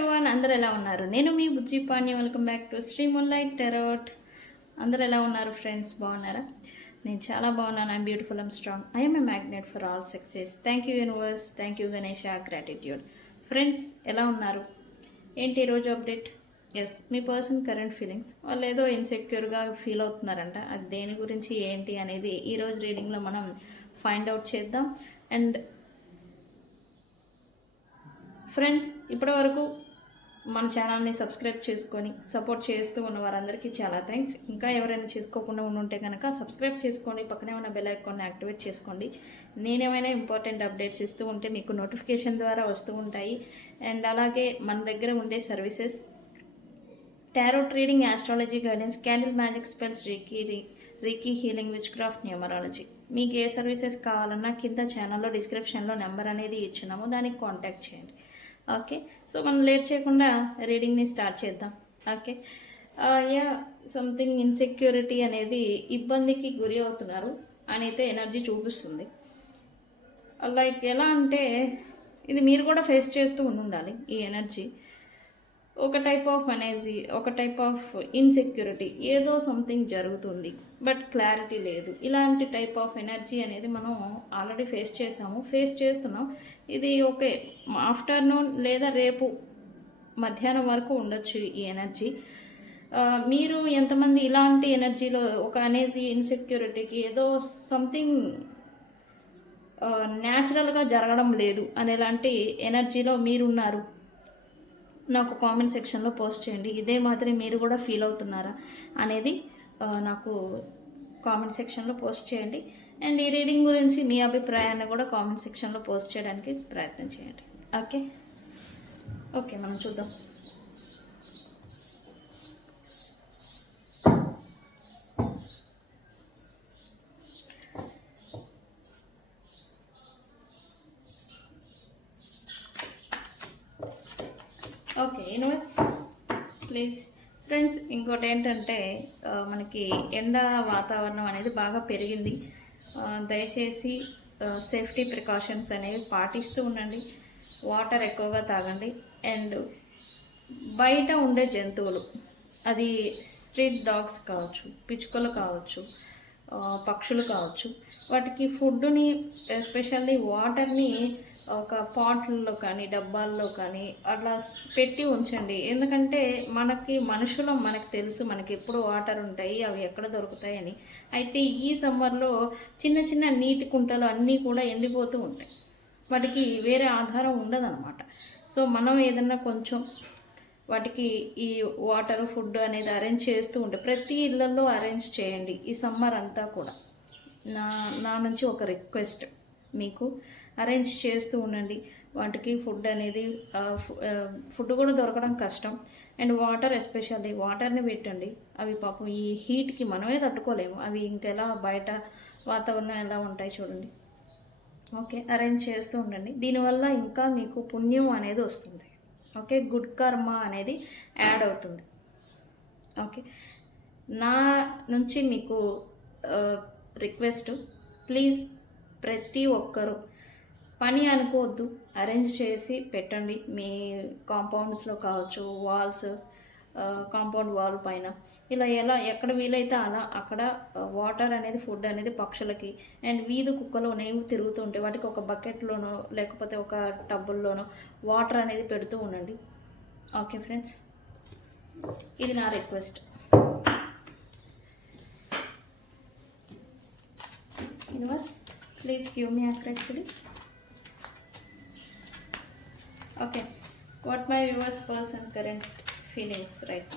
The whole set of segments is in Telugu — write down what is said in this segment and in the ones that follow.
ఎవ్రీవన్, అందరూ ఎలా ఉన్నారు? నేను మీ Bujji Pani. Welcome back to Sri moonlight tarot. అందరూ ఎలా ఉన్నారు ఫ్రెండ్స్? బాగున్నారా? నేను చాలా బాగున్నాను. I'm beautiful, I'm strong, I'm a magnet for all success. Thank you universe, thank you Ganesha, gratitude. Friends ఎలా ఉన్నారు? ఏంటి ఈరోజు అప్డేట్? ఎస్, మీ పర్సన్ కరెంట్ ఫీలింగ్స్, వాళ్ళు ఏదో ఇన్సెక్యూర్గా ఫీల్ అవుతున్నారంట. అది దేని గురించి ఏంటి అనేది ఈరోజు రీడింగ్లో మనం ఫైండ్ అవుట్ చేద్దాం. అండ్ ఫ్రెండ్స్, ఇప్పటివరకు మన ఛానల్ని సబ్స్క్రైబ్ చేసుకొని సపోర్ట్ చేస్తూ ఉన్న వారందరికీ చాలా థ్యాంక్స్. ఇంకా ఎవరైనా చేసుకోకుండా ఉంటే కనుక సబ్స్క్రైబ్ చేసుకోండి, పక్కనే ఉన్న బెల్ ఐకాన్ని యాక్టివేట్ చేసుకోండి. నేనేమైనా ఇంపార్టెంట్ అప్డేట్స్ ఇస్తూ ఉంటే మీకు నోటిఫికేషన్ ద్వారా వస్తూ ఉంటాయి. అండ్ అలాగే మన దగ్గర ఉండే services tarot reading, astrology guidance, candle magic spells, reiki healing, which craft, numerology. మీకు ఏ సర్వీసెస్ కావాలన్నా కింద ఛానల్లో డిస్క్రిప్షన్లో నెంబర్ అనేది ఇచ్చినాము, దానికి కాంటాక్ట్ చేయండి. ఓకే, సో మనం లేట్ చేయకుండా రీడింగ్ని స్టార్ట్ చేద్దాం. ఓకే, సంథింగ్ ఇన్సెక్యూరిటీ అనేది ఇబ్బందికి గురి అవుతున్నారు అని అయితే ఎనర్జీ చూపిస్తుంది. లైక్ ఎలా అంటే ఇది మీరు కూడా ఫేస్ చేస్తూ ఉండాలి. ఈ ఎనర్జీ ఒక టైప్ ఆఫ్ ఎనర్జీ, ఒక టైప్ ఆఫ్ ఇన్సెక్యూరిటీ, ఏదో సంథింగ్ జరుగుతుంది బట్ క్లారిటీ లేదు. ఇలాంటి టైప్ ఆఫ్ ఎనర్జీ అనేది మనం ఆల్రెడీ ఫేస్ చేస్తున్నాం. ఇది ఓకే, ఆఫ్టర్నూన్ లేదా రేపు మధ్యాహ్నం వరకు ఉండొచ్చు ఈ ఎనర్జీ. మీరు ఎంతమంది ఇలాంటి ఎనర్జీలో ఒక అనేసి ఇన్సెక్యూరిటీకి ఏదో సంథింగ్ న్యాచురల్గా జరగడం లేదు అనేలాంటి ఎనర్జీలో మీరున్నారు, నాకు కామెంట్ సెక్షన్లో పోస్ట్ చేయండి. ఇదే మాదిరి మీరు కూడా ఫీల్ అవుతున్నారా అనేది నాకు కామెంట్ సెక్షన్లో పోస్ట్ చేయండి. అండ్ ఈ రీడింగ్ గురించి మీ అభిప్రాయాన్ని కూడా కామెంట్ సెక్షన్లో పోస్ట్ చేయడానికి ప్రయత్నం చేయండి. ఓకే, మనం చూద్దాం. Okay universe please. ఫ్రెండ్స్, ఇంకోటి ఏంటంటే మనకి ఎండ వాతావరణం అనేది బాగా పెరిగింది. దయచేసి సేఫ్టీ ప్రికాషన్స్ అనేవి పాటిస్తూ ఉండండి. వాటర్ ఎక్కువగా తాగండి. అండ్ బయట ఉండే జంతువులు, అది స్ట్రీట్ డాగ్స్ కావచ్చు, పిచ్చుకలు కావచ్చు, పక్షులు కావచ్చు, వాటికి ఫుడ్ని ఎస్పెషల్లీ వాటర్ని ఒక పాట్లలో కానీ డబ్బాల్లో కానీ అట్లా పెట్టి ఉంచండి. ఎందుకంటే మనకు తెలుసు మనకి ఎప్పుడు వాటర్ ఉంటాయి, అవి ఎక్కడ దొరుకుతాయని. అయితే ఈ సమ్మర్లో చిన్న చిన్న నీటి కుంటలు అన్నీ కూడా ఎండిపోతూ ఉంటాయి, వాటికి వేరే ఆధారం ఉండదన్నమాట. సో మనం ఏదన్నా కొంచెం వాటికి ఈ వాటర్, ఫుడ్ అనేది అరేంజ్ చేస్తూ ఉంటే ప్రతి ఇళ్ళల్లో అరేంజ్ చేయండి ఈ సమ్మర్ అంతా కూడా. నా నుంచి ఒక రిక్వెస్ట్, మీకు అరేంజ్ చేస్తూ ఉండండి. వాటికి ఫుడ్ అనేది, ఫుడ్ కూడా దొరకడం కష్టం. అండ్ వాటర్, ఎస్పెషల్లీ వాటర్ని పెట్టండి. అవి పాపం ఈ హీట్కి మనమే తట్టుకోలేము, అవి ఇంకెలా బయట వాతావరణం ఎలా ఉంటాయి చూడండి. ఓకే, అరేంజ్ చేస్తూ ఉండండి. దీనివల్ల ఇంకా మీకు పుణ్యం అనేది వస్తుంది. ఓకే, గుడ్ కర్మ అనేది యాడ్ అవుతుంది. ఓకే, నా నుంచి మీకు రిక్వెస్ట్, ప్లీజ్ ప్రతి ఒక్కరూ పని అనుకోవద్దు, అరేంజ్ చేసి పెట్టండి. మీ కాంపౌండ్స్లో కావచ్చు, వాల్స్, కాంపౌండ్ వాల్ పైన ఇలా ఎక్కడ వీలైతే అక్కడ వాటర్ అనేది, ఫుడ్ అనేది పక్షులకి అండ్ వీధి కుక్కలు అనేవి తిరుగుతూ ఉంటాయి, వాటికి ఒక బకెట్లోనో లేకపోతే ఒక టబ్బుల్లోనో వాటర్ అనేది పెడుతూ ఉండండి. ఓకే ఫ్రెండ్స్, ఇది నా request. Universe please give me actually. Okay, what my viewers person current feelings right.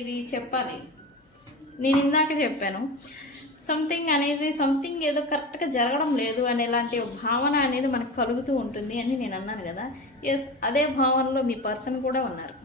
ఇది చెప్పాలి. నేను ఇందాక చెప్పాను, సంథింగ్ ఏదో కరెక్ట్గా జరగడం లేదు అనేలాంటి భావన అనేది మనకు కలుగుతూ ఉంటుంది అని నేను అన్నాను కదా. ఎస్, అదే భావనలో మీ పర్సన్ కూడా ఉన్నారు.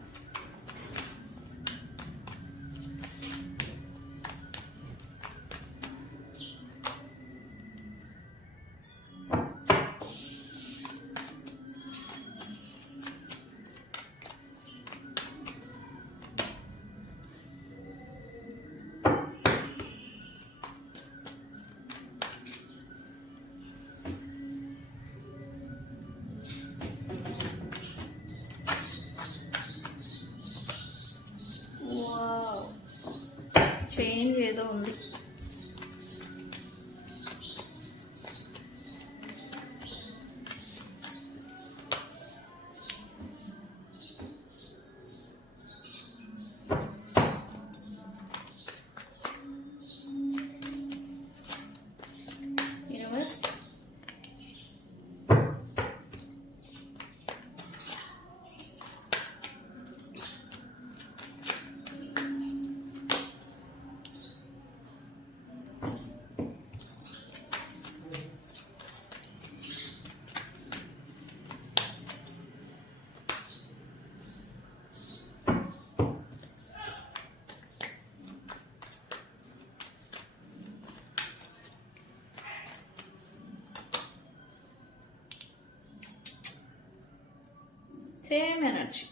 Same energy.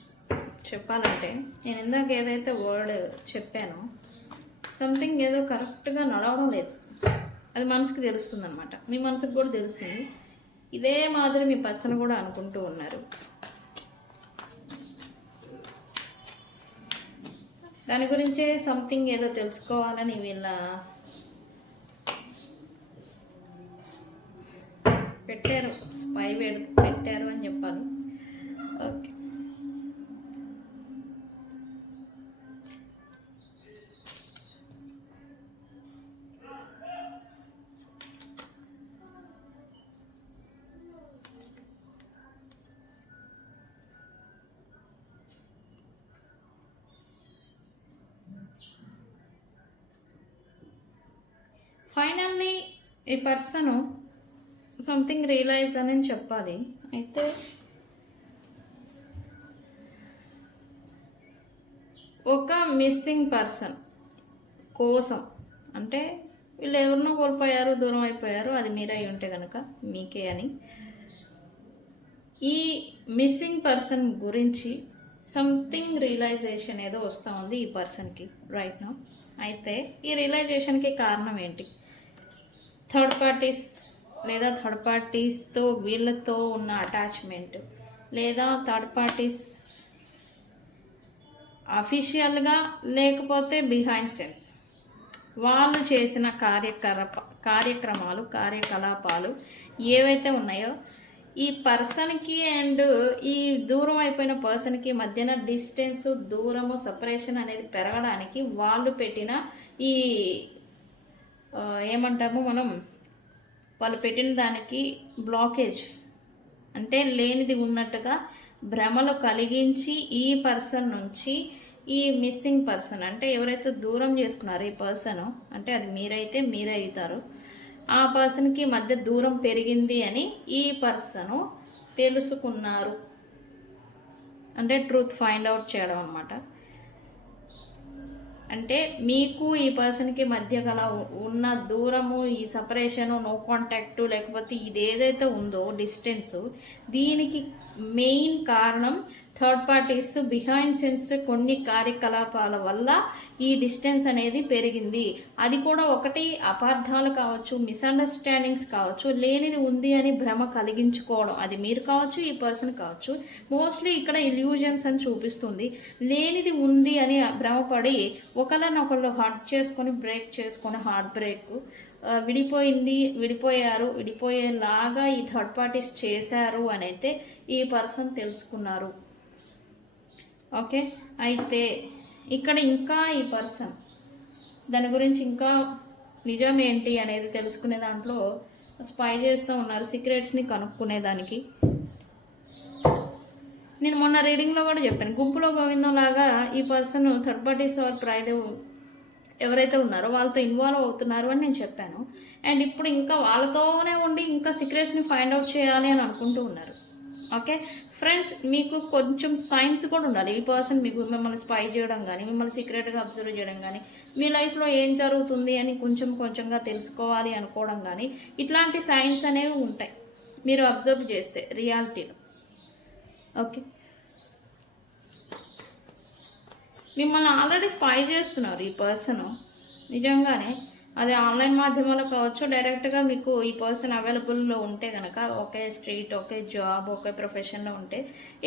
చెప్పాలంటే నేను ఇందాక ఏదైతే వర్డ్ చెప్పానో సంథింగ్ ఏదో కరెక్ట్గా నడవడం లేదు, అది మనసుకి తెలుస్తుంది అనమాట. మీ మనసుకు కూడా తెలుస్తుంది. ఇదే మాదిరి మీ పర్సన్ కూడా అనుకుంటూ ఉన్నారు. దాని గురించే సంథింగ్ ఏదో తెలుసుకోవాలని వీళ్ళ పెట్టారు, స్పై పెట్టారు అని చెప్పాలి. ఓకే, ఫైనల్లీ ఈ పర్సన్ సంథింగ్ రియలైజ్ అని చెప్పాలి. అయితే ఒక మిస్సింగ్ పర్సన్ కోసం, అంటే వీళ్ళు ఎవరినో కోల్పోయారు, దూరం అయిపోయారు, అది మీరే అయి ఉంటే కనుక మీకే అని, ఈ మిస్సింగ్ పర్సన్ గురించి సంథింగ్ రియలైజేషన్ ఏదో వస్తూ ఉంది ఈ పర్సన్కి రైట్ నౌ. అయితే ఈ రియలైజేషన్కి కారణం ఏంటి? థర్డ్ పార్టీస్ లేదా థర్డ్ పార్టీస్తో వీళ్ళతో ఉన్న అటాచ్మెంట్, లేదా థర్డ్ పార్టీస్ అఫీషియల్గా లేకపోతే బిహైండ్ సెన్స్ వాళ్ళు చేసిన కార్యకలాపాలు ఏవైతే ఉన్నాయో ఈ పర్సన్కి అండ్ ఈ దూరం అయిపోయిన పర్సన్కి మధ్యన డిస్టెన్స్, దూరము, సపరేషన్ అనేది పెరగడానికి వాళ్ళు పెట్టిన ఈ ఏమంటాము మనం, వాళ్ళు పెట్టిన దానికి బ్లాకేజ్, అంటే లేనిది ఉన్నట్టుగా భ్రమలు కలిగించి ఈ పర్సన్ నుంచి ఈ మిస్సింగ్ పర్సన్, అంటే ఎవరైతే దూరం చేసుకున్నారో ఈ పర్సన్, అంటే అది మీరైతే మీరే అవుతారు, ఆ పర్సన్కి మధ్య దూరం పెరిగింది అని ఈ పర్సన్ తెలుసుకున్నారు. అంటే ట్రూత్ ఫైండ్ అవుట్ చేయడం అన్నమాట. అంటే మీకు ఈ పర్సన్కి మధ్య గల ఉన్న దూరము, ఈ సపరేషను, నో కాంటాక్టు, లేకపోతే ఇది ఏదైతే ఉందో డిస్టెన్స్, దీనికి మెయిన్ కారణం థర్డ్ పార్టీస్ బిహైండ్ సెన్స్ కొన్ని కార్యకలాపాల వల్ల ఈ డిస్టెన్స్ అనేది పెరిగింది. అది కూడా ఒకటి అపార్థాలు కావచ్చు, మిస్అండర్స్టాండింగ్స్ కావచ్చు, లేనిది ఉంది అని భ్రమ కలిగించుకోవడం, అది మీరు కావచ్చు, ఈ పర్సన్ కావచ్చు. మోస్ట్లీ ఇక్కడ ఇల్యూజన్స్ అని చూపిస్తుంది. లేనిది ఉంది అని భ్రమపడి ఒకళ్ళనొకళ్ళు హర్ట్ చేసుకొని, బ్రేక్ చేసుకొని, హార్ట్ బ్రేక్, విడిపోయేలాగా ఈ థర్డ్ పార్టీస్ చేశారు అని అయితే ఈ పర్సన్ తెలుసుకున్నారు. ఓకే, అయితే ఇక్కడ ఇంకా ఈ పర్సన్ దాని గురించి ఇంకా నిజం ఏంటి అనేది తెలుసుకునే దాంట్లో స్పై చేస్తూ ఉన్నారు, సీక్రెట్స్ని కనుక్కునేదానికి. నేను మొన్న రీడింగ్లో కూడా చెప్పాను, గుంపులో గోవిందం లాగా ఈ person third parties are pride ఎవరైతే ఉన్నారో వాళ్ళతో ఇన్వాల్వ్ అవుతున్నారు అని నేను చెప్పాను. అండ్ ఇప్పుడు ఇంకా వాళ్ళతోనే ఉండి ఇంకా సీక్రెట్స్ని ఫైండ్ అవుట్ చేయాలి అని అనుకుంటూ ఉన్నారు. ఓకే ఫ్రెండ్స్, మీకు కొంచెం సైన్స్ కూడా ఉండాలి. ఈ పర్సన్ మిమ్మల్ని స్పై చేయడం కానీ, మిమ్మల్ని సీక్రెట్గా అబ్జర్వ్ చేయడం కానీ, మీ లైఫ్లో ఏం జరుగుతుంది అని కొంచెంగా తెలుసుకోవాలి అనుకోవడం కానీ, ఇట్లాంటి సైన్స్ అనేవి ఉంటాయి మీరు అబ్జర్వ్ చేస్తే రియాలిటీలో. ఓకే, మిమ్మల్ని ఆల్రెడీ స్పై చేస్తున్నారు ఈ పర్సన్. నిజంగానే అది ఆన్లైన్ మాధ్యమాలు కావచ్చు, డైరెక్ట్గా మీకు ఈ పర్సన్ అవైలబుల్లో ఉంటే కనుక, ఒకే స్ట్రీట్, ఒకే జాబ్, ఒకే ప్రొఫెషన్లో ఉంటే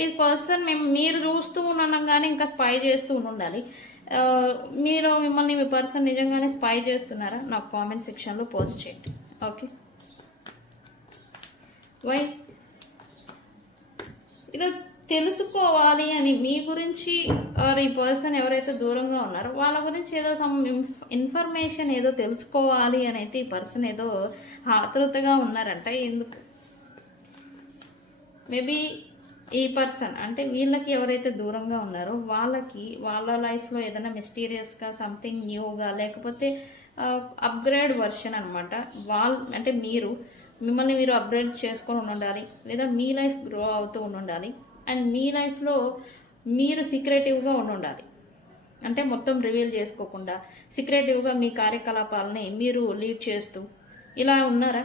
ఈ పర్సన్ మీరు చూస్తూ ఉండడం కానీ ఇంకా స్పై చేస్తూ ఉండాలి. మిమ్మల్ని మీ పర్సన్ నిజంగానే స్పై చేస్తున్నారా? నాకు కామెంట్ సెక్షన్లో పోస్ట్ చేయండి. ఓకే, వై ఇదో తెలుసుకోవాలి అని మీ గురించి ఈ పర్సన్ ఎవరైతే దూరంగా ఉన్నారో వాళ్ళ గురించి ఏదో సమ్ ఇన్ఫర్మేషన్ ఏదో తెలుసుకోవాలి అని అయితే ఈ పర్సన్ ఏదో ఆతృతగా ఉన్నారంట. ఎందుకు? మేబీ ఈ పర్సన్ అంటే వీళ్ళకి ఎవరైతే దూరంగా ఉన్నారో వాళ్ళ లైఫ్లో ఏదైనా మిస్టీరియస్గా సంథింగ్ న్యూగా, లేకపోతే అప్గ్రేడ్ వర్షన్ అనమాట. అంటే మిమ్మల్ని మీరు అప్గ్రేడ్ చేసుకొని ఉండాలి, లేదా మీ లైఫ్ గ్రో అవుతూ ఉండాలి. అండ్ మీ లైఫ్లో మీరు సీక్రెటివ్గా ఉండాలి. అంటే మొత్తం రివీల్ చేసుకోకుండా సీక్రెటివ్గా మీ కార్యకలాపాలని మీరు లీడ్ చేస్తూ ఇలా ఉన్నారా?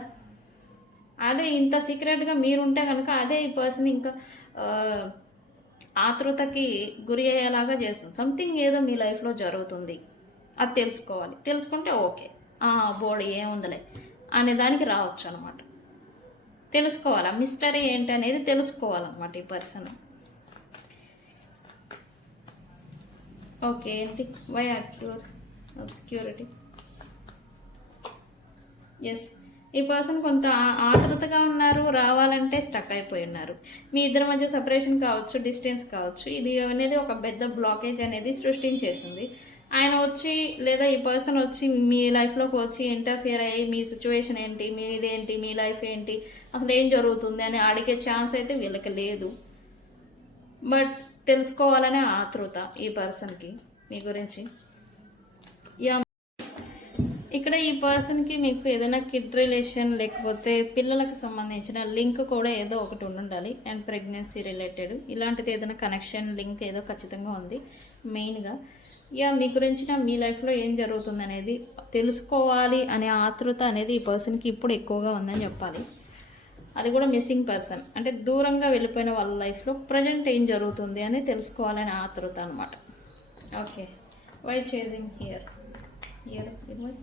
అదే ఇంత సీక్రెట్గా మీరుంటే కనుక అదే ఈ పర్సన్ ఇంకా ఆతృతకి గురి అయ్యేలాగా చేస్తుంది. సంథింగ్ ఏదో మీ లైఫ్లో జరుగుతుంది, అది తెలుసుకోవాలి. తెలుసుకుంటే ఓకే, బోడీ ఏముందిలే అనే దానికి రావచ్చు అనమాట. తెలుసుకోవాలి, ఆ మిస్టరీ ఏంటి అనేది తెలుసుకోవాలన్నమాట ఈ పర్సన్. ఓకే, ఏంటి వై అబ్స్క్యూరిటీ? ఎస్, ఈ పర్సన్ కొంత ఆతృతగా ఉన్నారు, రావాలంటే స్టక్ అయిపోయి ఉన్నారు. మీ ఇద్దరి మధ్య సపరేషన్ కావచ్చు, డిస్టెన్స్ కావచ్చు. ఇది అనేది ఒక పెద్ద బ్లాకేజ్ అనేది సృష్టించేసింది. ఆయన వచ్చి లేదా ఈ పర్సన్ వచ్చి మీ లైఫ్లోకి వచ్చి ఇంటర్ఫియర్ అయ్యి మీ సిచ్యువేషన్ ఏంటి, మీదేంటి, మీ లైఫ్ ఏంటి, అసలు ఏం జరుగుతుంది అని అడిగే ఛాన్స్ అయితే వీళ్ళకి లేదు. బట్ తెలుసుకోవాలనే ఆతృత ఈ పర్సన్కి మీ గురించి. ఇక్కడ ఈ పర్సన్కి మీకు ఏదైనా కిడ్ రిలేషన్ లేకపోతే పిల్లలకు సంబంధించిన లింక్ కూడా ఏదో ఒకటి ఉండాలి. అండ్ ప్రెగ్నెన్సీ రిలేటెడ్ ఇలాంటిది ఏదైనా కనెక్షన్ లింక్ ఏదో ఖచ్చితంగా ఉంది మెయిన్గా. మీ గురించిన మీ లైఫ్లో ఏం జరుగుతుంది అనేది తెలుసుకోవాలి అనే ఆతృత అనేది ఈ పర్సన్కి ఇప్పుడు ఎక్కువగా ఉందని చెప్పాలి. అది కూడా మిస్సింగ్ పర్సన్ అంటే దూరంగా వెళ్ళిపోయిన వాళ్ళ లైఫ్లో ప్రజెంట్ ఏం జరుగుతుంది అని తెలుసుకోవాలనే ఆతృత అనమాట. Okay, why chasing here it was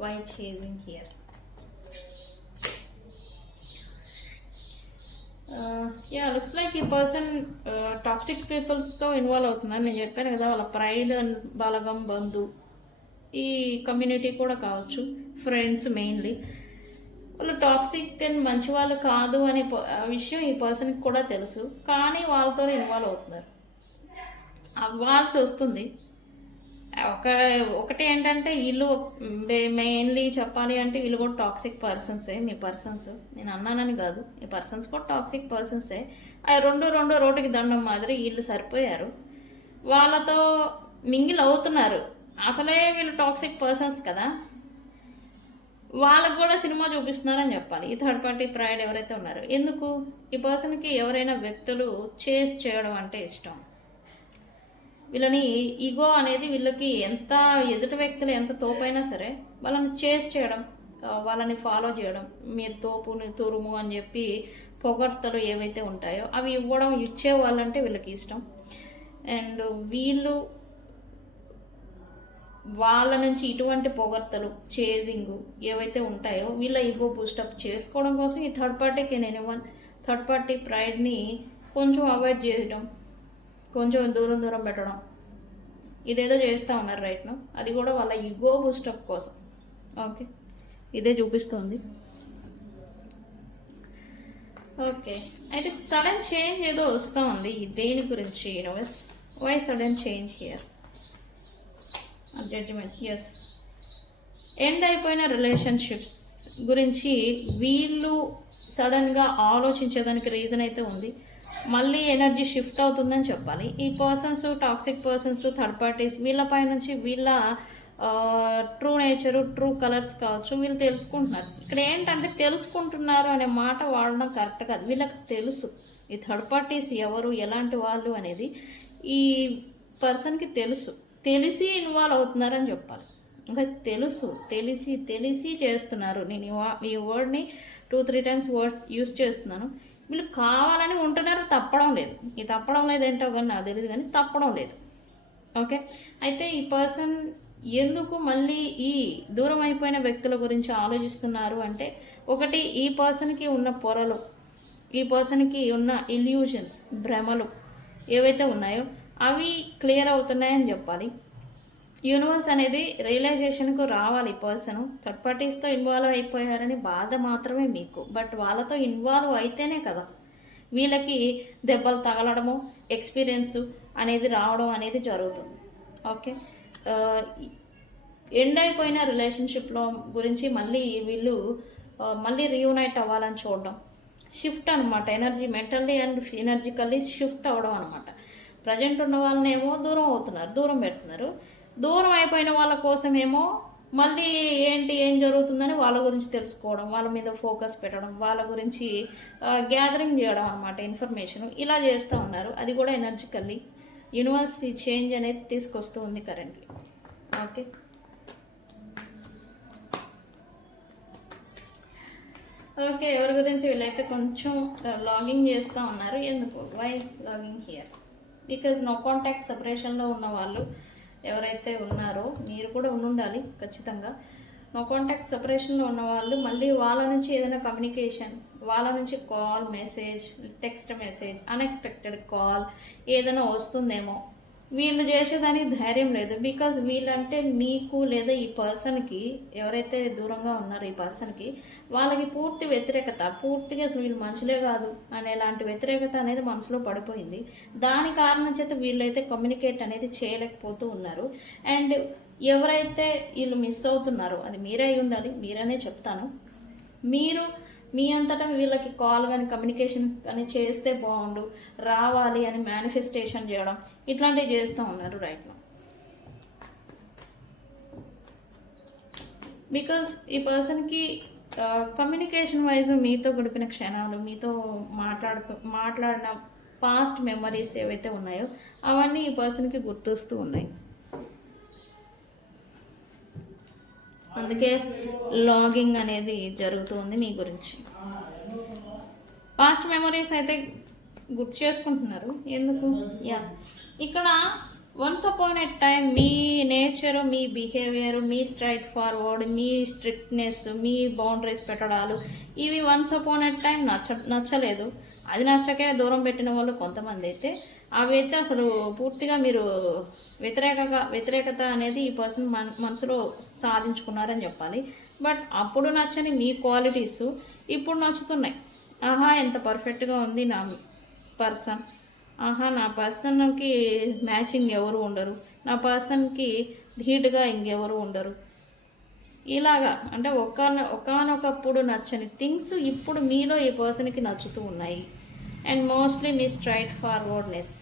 why chasing here. Looks like ఈ పర్సన్ టాక్సిక్ పీపుల్స్తో ఇన్వాల్వ్ అవుతున్నారు. నేను చెప్పాను కదా, వాళ్ళ ప్రైడ్ అండ్ బలగం బంధు ఈ కమ్యూనిటీ కూడా కావచ్చు, ఫ్రెండ్స్ మెయిన్లీ. వాళ్ళు టాక్సిక్ అండ్ మంచి వాళ్ళు కాదు అనే విషయం ఈ పర్సన్కి కూడా తెలుసు, కానీ వాళ్ళతో ఇన్వాల్వ్ అవుతున్నారు. అవ్వాల్సి వస్తుంది. ఒకటి ఏంటంటే వీళ్ళు మెయిన్లీ చెప్పాలి అంటే వీళ్ళు కూడా టాక్సిక్ పర్సన్సే. మీ పర్సన్స్ నేను అన్నానని కాదు, ఈ పర్సన్స్ కూడా టాక్సిక్ పర్సన్సే. అవి రెండు రోటికి దండం మాదిరి వీళ్ళు సరిపోయారు, వాళ్ళతో మింగిల్ అవుతున్నారు. అసలే వీళ్ళు టాక్సిక్ పర్సన్స్ కదా, వాళ్ళకు కూడా సినిమా చూపిస్తున్నారని చెప్పాలి. ఈ థర్డ్ పార్టీ ప్రైడ్ ఎవరైతే ఉన్నారో, ఎందుకు ఈ పర్సన్కి ఎవరైనా వ్యక్తులు చేజ్ చేయడం అంటే ఇష్టం. వీళ్ళని ఈగో అనేది వీళ్ళకి ఎంత ఎదుటి వ్యక్తులు ఎంత తోపైనా సరే వాళ్ళని చేజ్ చేయడం, వాళ్ళని ఫాలో చేయడం, మీరు తోపుని తురుము అని చెప్పి పొగడ్తలు ఏవైతే ఉంటాయో అవి ఇచ్చే వాళ్ళంటే వీళ్ళకి ఇష్టం. అండ్ వీళ్ళు వాళ్ళ నుంచి ఇటువంటి పొగడ్తలు చేజింగ్ ఏవైతే ఉంటాయో వీళ్ళ ఈగో బూస్టప్ చేసుకోవడం కోసం ఈ థర్డ్ పార్టీ ప్రైడ్ని కొంచెం అవాయిడ్ చేయడం, కొంచెం దూరం పెట్టడం, ఇదేదో చేస్తూ ఉన్నారు రైట్ నో. అది కూడా వాళ్ళ ఈగో బూస్టప్ కోసం. ఓకే, ఇదే చూపిస్తుంది. ఓకే, అయితే సడన్ చేంజ్ ఏదో వస్తూ ఉంది. దేని గురించి? Universe, why sudden change here? Judgement. Yes, end అయిపోయిన రిలేషన్షిప్స్ గురించి వీళ్ళు సడన్గా ఆలోచించేదానికి రీజన్ అయితే ఉంది. మళ్ళీ ఎనర్జీ షిఫ్ట్ అవుతుందని చెప్పాలి. ఈ persons, toxic persons, third parties, వీళ్ళపై నుంచి వీళ్ళ ట్రూ నేచరు, ట్రూ కలర్స్ కావచ్చు వీళ్ళు తెలుసుకుంటున్నారు. ఇక్కడ ఏంటంటే తెలుసుకుంటున్నారు అనే మాట వాడడం కరెక్ట్ కాదు. వీళ్ళకి తెలుసు ఈ థర్డ్ పార్టీస్ ఎవరు, ఎలాంటి వాళ్ళు అనేది ఈ పర్సన్కి తెలుసు. తెలిసి ఇన్వాల్వ్ అవుతున్నారని చెప్పాలి. ఇంకా తెలుసు, తెలిసి చేస్తున్నారు. నేను ఈ వర్డ్ని 2-3 times వర్డ్ యూజ్ చేస్తున్నాను. వీళ్ళు కావాలని ఉంటున్నారు, తప్పడం లేదు. ఈ తప్పడం లేదు ఏంటో కానీ నాకు తెలియదు, కానీ తప్పడం లేదు. ఓకే, అయితే ఈ పర్సన్ ఎందుకు మళ్ళీ ఈ దూరం అయిపోయిన వ్యక్తుల గురించి ఆలోచిస్తున్నారు అంటే, ఒకటి ఈ పర్సన్కి ఉన్న పొరలు, ఈ పర్సన్కి ఉన్న ఇల్యూషన్స్, భ్రమలు ఏవైతే ఉన్నాయో అవి క్లియర్ అవుతున్నాయని చెప్పాలి. యూనివర్స్ అనేది రియలైజేషన్కు రావాలి. పర్సన్ థర్డ్ పార్టీస్తో ఇన్వాల్వ్ అయిపోయారని బాధ మాత్రమే మీకు, బట్ వాళ్ళతో ఇన్వాల్వ్ అయితేనే కదా వీళ్ళకి దెబ్బలు తగలడము, ఎక్స్పీరియన్స్ అనేది రావడం అనేది జరుగుతుంది. ఓకే, ఎండ్ అయిపోయిన రిలేషన్షిప్లో గురించి మళ్ళీ వీళ్ళు మళ్ళీ రీయునైట్ అవ్వాలని చూడడం, షిఫ్ట్ అనమాట. ఎనర్జీ మెంటల్లీ అండ్ ఎనర్జికల్లీ షిఫ్ట్ అవ్వడం అనమాట. ప్రజెంట్ ఉన్న వాళ్ళనేమో దూరం పెడుతున్నారు. దూరం అయిపోయిన వాళ్ళ కోసమేమో మళ్ళీ ఏం జరుగుతుందని వాళ్ళ గురించి తెలుసుకోవడం, వాళ్ళ మీద ఫోకస్ పెట్టడం, వాళ్ళ గురించి గ్యాదరింగ్ చేయడం అనమాట, ఇన్ఫర్మేషన్ ఇలా చేస్తూ ఉన్నారు. అది కూడా ఎనర్జికల్లీ యూనివర్స్ ఈ చేంజ్ అనేది తీసుకొస్తూ ఉంది కరెంట్లీ. ఓకే, ఎవరి గురించి వీళ్ళైతే కొంచెం లాగింగ్ చేస్తూ ఉన్నారు. ఎందుకు? Why lagging here? Because no contact సెపరేషన్లో ఉన్న వాళ్ళు ఎవరైతే ఉన్నారో, మీరు కూడా ఉండాలి ఖచ్చితంగా. నో కాంటాక్ట్ సెపరేషన్లో ఉన్న వాళ్ళు మళ్ళీ వాళ్ళ నుంచి ఏదైనా కమ్యూనికేషన్, వాళ్ళ నుంచి call, message, text message, unexpected call ఏదైనా వస్తుందేమో, వీళ్ళు చేసేదానికి ధైర్యం లేదు. బికాజ్ వీళ్ళంటే మీకు లేదా ఈ పర్సన్కి, ఎవరైతే దూరంగా ఉన్నారో ఈ పర్సన్కి, వాళ్ళకి పూర్తి వ్యతిరేకత, పూర్తిగా అసలు వీళ్ళు మనుషులే కాదు అనేలాంటి వ్యతిరేకత అనేది మనసులో పడిపోయింది. దాని కారణం చేత వీళ్ళైతే కమ్యూనికేట్ అనేది చేయలేకపోతూ ఉన్నారు. అండ్ ఎవరైతే వీళ్ళు మిస్ అవుతున్నారో అది మీరే అయి ఉండాలి, మీరనే చెప్తాను. మీరు మీ అంతటా వీళ్ళకి కాల్ కానీ కమ్యూనికేషన్ కానీ చేస్తే బాగుండు, రావాలి అని మేనిఫెస్టేషన్ చేయడం ఇట్లాంటివి చేస్తూ ఉన్నారు రైట్ నౌ. బికాస్ ఈ పర్సన్కి కమ్యూనికేషన్ వైజ్ మీతో గడిపిన క్షణాలు, మీతో మాట్లాడిన పాస్ట్ మెమరీస్ ఏవైతే ఉన్నాయో అవన్నీ ఈ పర్సన్కి గుర్తొస్తూ ఉన్నాయి. అందుకే లాగింగ్ అనేది జరుగుతుంది మీ గురించి. పాస్ట్ మెమరీస్ అయితే గుర్తు చేసుకుంటున్నారు. ఎందుకు? ఇక్కడ వన్స్ అపాన్ ఎ టైం మీ నేచర్, మీ బిహేవియర్, మీ స్ట్రైట్ ఫార్వర్డ్, మీ స్ట్రిక్ట్నెస్, మీ బౌండరీస్ పెట్టడాలు ఇవి వన్స్ అపాన్ ఎ టైం నచ్చలేదు. అది నచ్చకే దూరం పెట్టిన వాళ్ళు కొంతమంది అయితే, అవి అయితే అసలు పూర్తిగా మీరు వ్యతిరేకత అనేది ఈ పర్సన్ మనసులో సాధించుకున్నారని చెప్పాలి. బట్ అప్పుడు నచ్చని మీ క్వాలిటీస్ ఇప్పుడు నచ్చుతున్నాయి. ఆహా ఎంత పర్ఫెక్ట్గా ఉంది నా పర్సన్, ఆహా నా పర్సన్కి మ్యాచింగ్ ఎవరు ఉండరు, నా పర్సన్కి ధీటుగా ఇంకెవరు ఉండరు. ఇలాగా అంటే ఒకానొకప్పుడు నచ్చని థింగ్స్ ఇప్పుడు మీలో ఈ పర్సన్కి నచ్చుతూ ఉన్నాయి. And mostly me straight forwardness.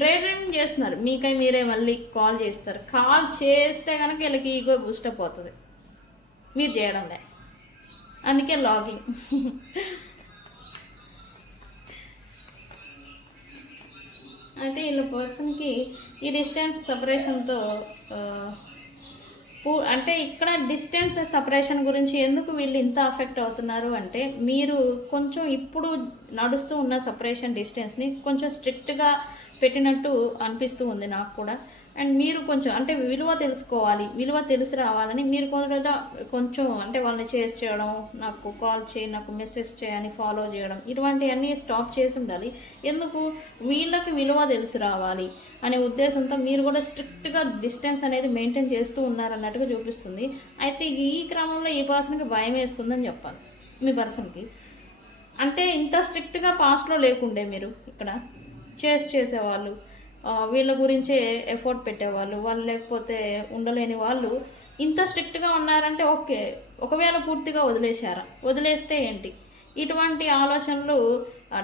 Day dreaming చేస్తున్నారు, మీకై మీరే మళ్ళీ కాల్ చేస్తారు. కాల్ చేస్తే కనుక వీళ్ళకి ఈగో బూస్టప్ అవుతుంది, మీరు చేయడంలే, అందుకే లాగింగ్. అయితే వీళ్ళ పర్సన్కి ఈ డిస్టెన్స్ సపరేషన్తో అంటే ఇక్కడ డిస్టెన్స్ సపరేషన్ గురించి ఎందుకు వీళ్ళు ఇంత అఫెక్ట్ అవుతున్నారు అంటే, మీరు కొంచెం ఇప్పుడు నడుస్తూ ఉన్న సపరేషన్ డిస్టెన్స్ని కొంచెం స్ట్రిక్ట్గా పెట్టినట్టు అనిపిస్తూ ఉంది నాకు కూడా. అండ్ మీరు కొంచెం అంటే విలువ తెలుసుకోవాలి, విలువ తెలిసి రావాలని మీరు కొంచెం అంటే వాళ్ళని చేసి చేయడం, నాకు కాల్ చేయి, నాకు మెసేజ్ చేయని ఫాలో చేయడం, ఇటువంటివన్నీ స్టాప్ చేసి ఉండాలి. ఎందుకు? వీళ్ళకి విలువ తెలిసి రావాలి అనే ఉద్దేశంతో మీరు కూడా స్ట్రిక్ట్గా డిస్టెన్స్ అనేది మెయింటైన్ చేస్తూ ఉన్నారన్నట్టుగా చూపిస్తుంది. అయితే ఈ క్రమంలో ఈ పర్సన్కి భయం వేస్తుందని చెప్పాలి మీ పర్సన్కి. అంటే ఇంత స్ట్రిక్ట్గా పాస్ట్లో లేకుండే మీరు ఇక్కడ చేసేవాళ్ళు, వీళ్ళ గురించే ఎఫర్ట్ పెట్టేవాళ్ళు, వాళ్ళు లేకపోతే ఉండలేని వాళ్ళు ఇంత స్ట్రిక్ట్గా ఉన్నారంటే ఓకే. ఒకవేళ పూర్తిగా వదిలేస్తే ఏంటి? ఇటువంటి ఆలోచనలు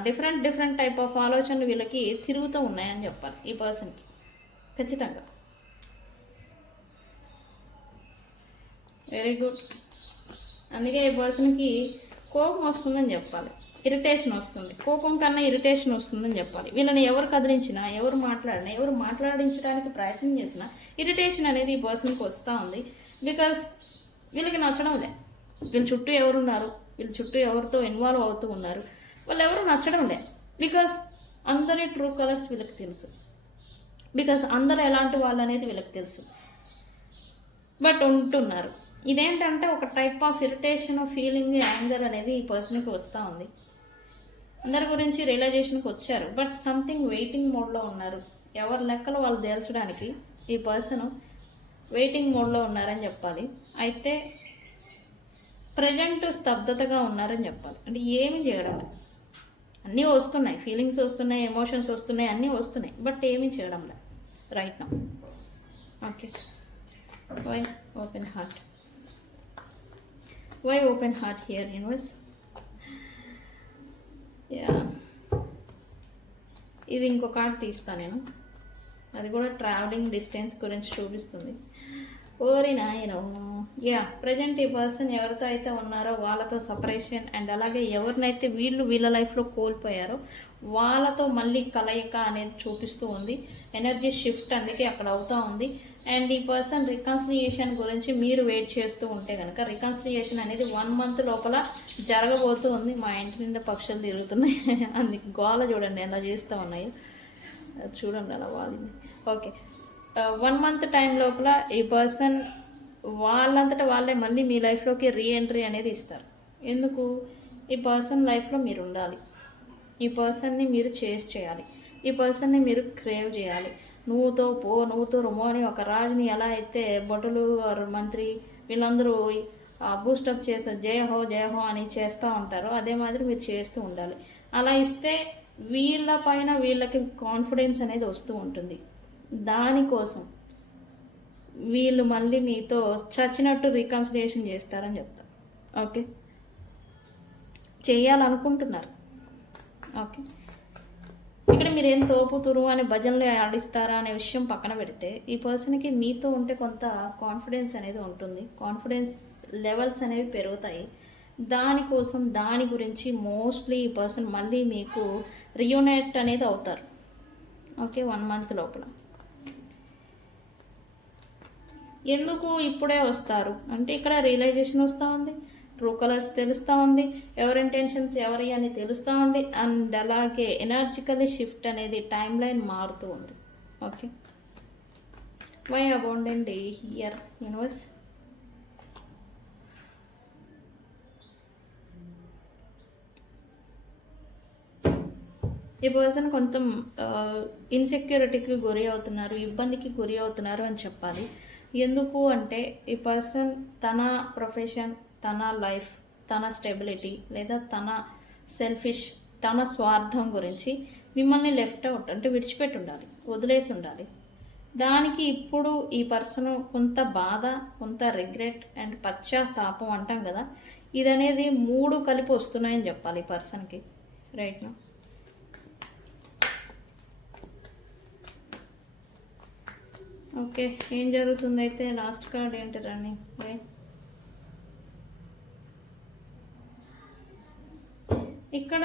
డిఫరెంట్ టైప్ ఆఫ్ ఆలోచనలు వీళ్ళకి తిరుగుతూ ఉన్నాయని చెప్పాలి ఈ పర్సన్కి ఖచ్చితంగా. Very good. అందుకే ఈ పర్సన్కి కోపం వస్తుందని చెప్పాలి, ఇరిటేషన్ వస్తుంది. కోపం కన్నా ఇరిటేషన్ వస్తుందని చెప్పాలి. వీళ్ళని ఎవరు కదిలించినా, ఎవరు మాట్లాడినా, ఎవరు మాట్లాడించడానికి ప్రయత్నం చేసినా ఇరిటేషన్ అనేది ఈ పర్సన్కి వస్తూ ఉంది. బికాస్ వీళ్ళకి నచ్చడం లే, వీళ్ళ చుట్టూ ఎవరున్నారు, వీళ్ళ చుట్టూ ఎవరితో ఇన్వాల్వ్ అవుతూ ఉన్నారు, వాళ్ళు ఎవరు నచ్చడం లే. బికాస్ అందరి ట్రూ కలర్స్ వీళ్ళకి తెలుసు, బికాస్ అందరూ ఎలాంటి వాళ్ళు అనేది వీళ్ళకి తెలుసు. బట్ ఉంటున్నారు. ఇదేంటంటే ఒక type of irritation, feeling, anger అనేది ఈ పర్సన్కి వస్తూ ఉంది. అందరి గురించి రియలైజేషన్కి వచ్చారు, బట్ సంథింగ్ వెయిటింగ్ మోడ్లో ఉన్నారు. ఎవరి లెక్కలు వాళ్ళు తేల్చడానికి ఈ పర్సన్ వెయిటింగ్ మోడ్లో ఉన్నారని చెప్పాలి. అయితే ప్రజెంట్ స్తబ్దతగా ఉన్నారని చెప్పాలి. అంటే ఏమి చేయడం లేదు, అన్నీ వస్తున్నాయి, ఫీలింగ్స్ వస్తున్నాయి, ఎమోషన్స్ వస్తున్నాయి, అన్నీ వస్తున్నాయి, బట్ ఏమీ చేయడం లేదు right now. Okay. Why open heart? Why open heart here, universe? Yeah. ఇది ఇంకో కార్డ్ తీస్తాను నేను, అది కూడా ట్రావెలింగ్ డిస్టెన్స్ గురించి చూపిస్తుంది. ఓరి నాయనో ప్రజెంట్ ఈ పర్సన్ ఎవరితో అయితే ఉన్నారో వాళ్ళతో సపరేషన్, అండ్ అలాగే ఎవరినైతే వీళ్ళ లైఫ్లో కోల్పోయారో వాళ్ళతో మళ్ళీ కలయిక అనేది చూపిస్తూ ఉంది. ఎనర్జీ షిఫ్ట్ అందుకే అక్కడ అవుతూ ఉంది. అండ్ ఈ పర్సన్ రికన్సిలియేషన్ గురించి మీరు వెయిట్ చేస్తూ ఉంటే కనుక రికన్సిలియేషన్ అనేది 1 month లోపల జరగబోతూ ఉంది. మా ఇంటి నిండా పక్షులు తిరుగుతున్నాయి అందుకు గోల చూడండి ఎలా చేస్తూ ఉన్నాయి, చూడండి అలా వాళ్ళని. ఓకే, 1 month టైం లోపల ఈ పర్సన్ వాళ్ళంతటా వాళ్ళే మళ్ళీ మీ లైఫ్లోకి రీఎంట్రీ అనేది ఇస్తారు. ఎందుకు? ఈ పర్సన్ లైఫ్లో మీరు ఉండాలి, ఈ పర్సన్ని మీరు చేస్ చేయాలి, ఈ పర్సన్ని మీరు క్రేవ్ చేయాలి. నువ్వుతో రొమో అని ఒక రాజుని ఎలా అయితే భటులు మంత్రి వీళ్ళందరూ బూస్టప్ చేస్తారు, జయ హో అని చేస్తూ ఉంటారో అదే మాదిరి మీరు చేస్తూ ఉండాలి. అలా ఇస్తే వీళ్ళ పైన వీళ్ళకి కాన్ఫిడెన్స్ అనేది వస్తూ ఉంటుంది. దానికోసం వీళ్ళు మళ్ళీ మీతో చచ్చినట్టు రీకన్సిలియేషన్ చేస్తారని చెప్తారు. ఓకే, చేయాలనుకుంటున్నారు. ఓకే, ఇక్కడ మీరు ఏం తోపుతురు అని భజనలు ఆడిస్తారా అనే విషయం పక్కన పెడితే ఈ పర్సన్కి మీతో ఉంటే కొంత కాన్ఫిడెన్స్ అనేది ఉంటుంది, కాన్ఫిడెన్స్ లెవెల్స్ అనేవి పెరుగుతాయి. దానికోసం దాని గురించి మోస్ట్లీ ఈ పర్సన్ మళ్ళీ మీకు రియూనైట్ అనేది అవుతారు. ఓకే, 1 month లోపల. ఎందుకు ఇప్పుడే వస్తారు అంటే ఇక్కడ రియలైజేషన్ వస్తూ ఉంది, ట్రూ కలర్స్ తెలుస్తూ ఉంది, ఎవరి ఇంటెన్షన్స్ ఎవరి అని తెలుస్తూ ఉంది. అండ్ అలాగే ఎనర్జికల్లీ షిఫ్ట్ అనేది టైం లైన్ మారుతూ ఉంది. Okay, why abundant here universe? ఈ పర్సన్ కొంచెం ఇన్సెక్యూరిటీకి గురి అవుతున్నారు, ఇబ్బందికి గురి అవుతున్నారు అని చెప్పాలి. ఎందుకు అంటే ఈ పర్సన్ తన ప్రొఫెషన్, తన లైఫ్, తన స్టెబిలిటీ లేదా తన సెల్ఫిష్, తన స్వార్థం గురించి మిమ్మల్ని లెఫ్ట్ అవుట్ అంటే విడిచిపెట్టి ఉండాలి, వదిలేసి ఉండాలి. దానికి ఇప్పుడు ఈ పర్సన్ కొంత బాధ, కొంత రిగ్రెట్ అండ్ పశ్చాత్తాపం అంటాం కదా, ఇదనేది 3 కలిపి వస్తున్నాయని చెప్పాలి ఈ పర్సన్కి రైట్ నా. ఓకే, ఏం జరుగుతుంది అయితే? లాస్ట్ కార్డ్ ఏంటి రన్నింగ్? ఇక్కడ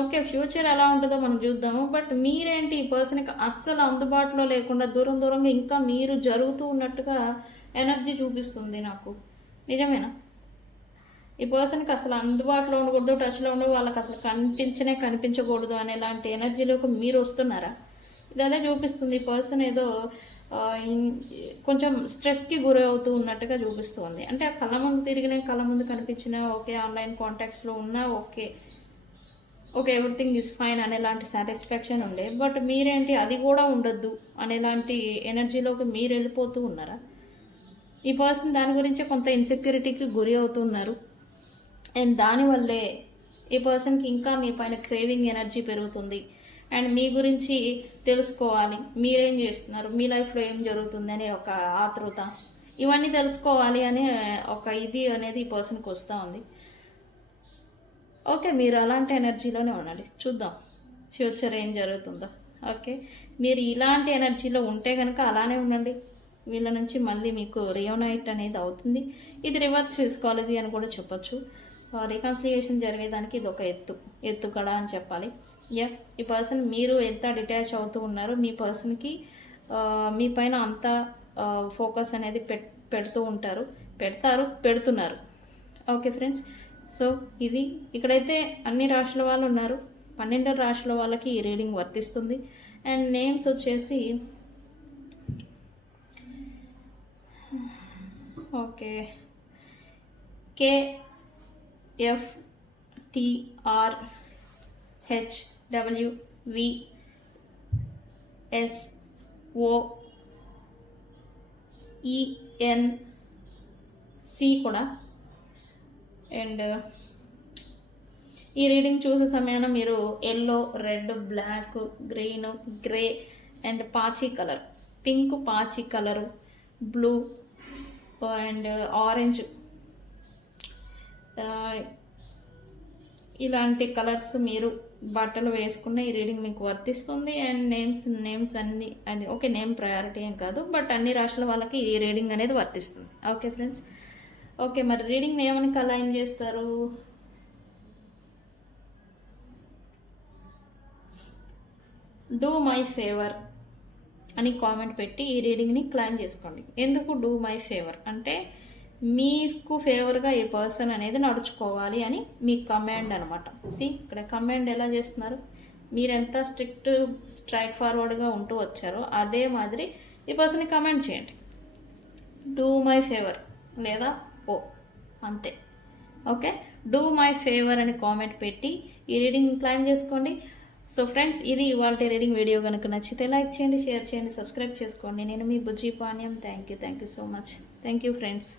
ఓకే, ఫ్యూచర్ ఎలా ఉంటుందో మనం చూద్దాము. బట్ మీరేంటి ఈ పర్సన్కి అస్సలు అందుబాటులో లేకుండా దూరంగా ఇంకా మీరు జరుగుతూ ఉన్నట్టుగా ఎనర్జీ చూపిస్తుంది నాకు. నిజమేనా? ఈ పర్సన్కి అసలు అందుబాటులో ఉండకూడదు, టచ్లో ఉండదు, వాళ్ళకి అసలు కనిపించకూడదు అనేలాంటి ఎనర్జీలోకి మీరు వస్తున్నారా? ఇదనే చూపిస్తుంది. ఈ పర్సన్ ఏదో కొంచెం స్ట్రెస్కి గురి అవుతూ ఉన్నట్టుగా చూపిస్తుంది. అంటే కళ్ళ ముందు కనిపించినా ఓకే, ఆన్లైన్ కాంటాక్ట్స్లో ఉన్నా ఓకే ఎవ్రీథింగ్ ఈజ్ ఫైన్ అనేలాంటి సాటిస్ఫాక్షన్ ఉండే. బట్ మీరేంటి అది కూడా ఉండొద్దు అనేలాంటి ఎనర్జీలోకి మీరు వెళ్ళిపోతూ ఉన్నారా? ఈ పర్సన్ దాని గురించి కొంత ఇన్సెక్యూరిటీకి గురి అవుతున్నారు. అండ్ దానివల్లే ఈ పర్సన్కి ఇంకా మీ పైన క్రేవింగ్ ఎనర్జీ పెరుగుతుంది. అండ్ మీ గురించి తెలుసుకోవాలి, మీరేం చేస్తున్నారు, మీ లైఫ్లో ఏం జరుగుతుంది అనే ఒక ఆతృత, ఇవన్నీ తెలుసుకోవాలి అనే ఒక ఇది అనేది ఈ పర్సన్కి వస్తూ ఉంది. ఓకే, మీరు అలాంటి ఎనర్జీలోనే ఉండండి, చూద్దాం ఫ్యూచర్ ఏం జరుగుతుందో. ఓకే, మీరు ఇలాంటి ఎనర్జీలో ఉంటే కనుక అలానే ఉండండి. వీళ్ళ నుంచి మళ్ళీ మీకు రియూనైట్ అనేది అవుతుంది. ఇది రివర్స్ ఫిజికాలజీ అని కూడా చెప్పొచ్చు. రికన్సిలియేషన్ జరిగేదానికి ఇది ఒక ఎత్తుగడ అని చెప్పాలి. ఈ పర్సన్ మీరు ఎంత డిటాచ్ అవుతూ ఉన్నారో మీ పర్సన్కి మీ పైన అంత ఫోకస్ అనేది పెడుతున్నారు. ఓకే ఫ్రెండ్స్, సో ఇది ఇక్కడైతే అన్ని రాశుల వాళ్ళు ఉన్నారు. 12 రాశుల వాళ్ళకి ఈ రీడింగ్ వర్తిస్తుంది. అండ్ నేమ్స్ వచ్చేసి ఓకే KFTRHWVSOENC కూడా. అండ్ ఈ రీడింగ్ చూసే సమయాన మీరు yellow, red, black, green, grey and పాచి కలర్, పింక్ పాచి కలరు, బ్లూ అండ్ ఆరెంజ్ ఇలాంటి కలర్స్ మీరు బట్టలు వేసుకున్న ఈ రీడింగ్ మీకు వర్తిస్తుంది. అండ్ నేమ్స్ అన్ని అది ఓకే, నేమ్ ప్రయారిటీ ఏం కాదు, బట్ అన్ని రాశుల వాళ్ళకి ఈ రీడింగ్ అనేది వర్తిస్తుంది. ఓకే ఫ్రెండ్స్, ఓకే మరి రీడింగ్ ఏమని అలైన్ చేస్తారు? డూ మై ఫేవర్ అని కామెంట్ పెట్టి ఈ రీడింగ్ని క్లైమ్ చేసుకోండి. ఎందుకు డూ మై ఫేవర్ అంటే మీకు ఫేవర్గా ఈ పర్సన్ అనేది నడుచుకోవాలి అని మీ కమాండ్ అనమాట. ఇక్కడ కమాండ్ ఎలా చేస్తున్నారు, మీరు ఎంత స్ట్రైట్ ఫార్వర్డ్గా ఉంటూ వచ్చారో అదే మాదిరి ఈ పర్సన్ని కమాండ్ చేయండి. డూ మై ఫేవర్ లేదా ఓ అంతే. ఓకే, డూ మై ఫేవర్ అని కామెంట్ పెట్టి ఈ రీడింగ్ క్లైమ్ చేసుకోండి. సో ఫ్రెండ్స్, ఇది ఇవాళ రీడింగ్ వీడియో కనుక నచ్చితే లైక్ చేయండి, షేర్ చేయండి, సబ్స్క్రైబ్ చేసుకోండి. నేను మీ Bujji Panyam. Thank you so much. Thank you friends.